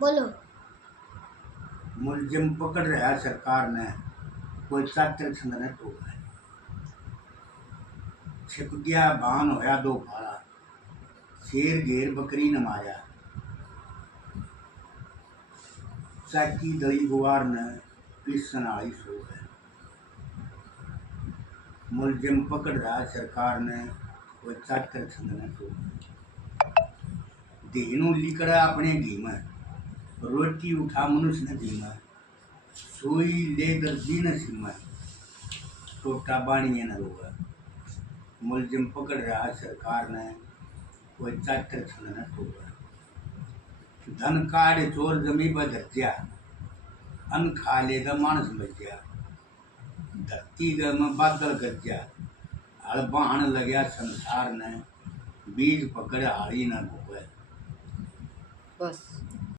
बोलो। मुलजिम पकड़ रहा सरकार ने, कोई चातर छंद न तो है। छिप गया बान होया दो फाड़ा, शेर घेर बकरी न माया। चाकी दली गुवार ने पीसन आई सो है। मुलजिम पकड़ रहा सरकार ने, कोई चातर छंद न तो है। देनू लिकड़ा अपने घी में, रोटी उठा मनुष्य न दी में। सोई ले दर्दी न सीमा, टोटा बाणिए न रोवे। मुलजिम पकड़ रहा सरकार ने, कोई चाटर छंद न टोवे। धन काढ़ चोर जमी पर धरत्या, अन खा ले द मानस बज्या। धरती में बादल गरजा, हल बहान लग्या संसार ने। बीज पकड़ हाड़ी न बोवे। बस।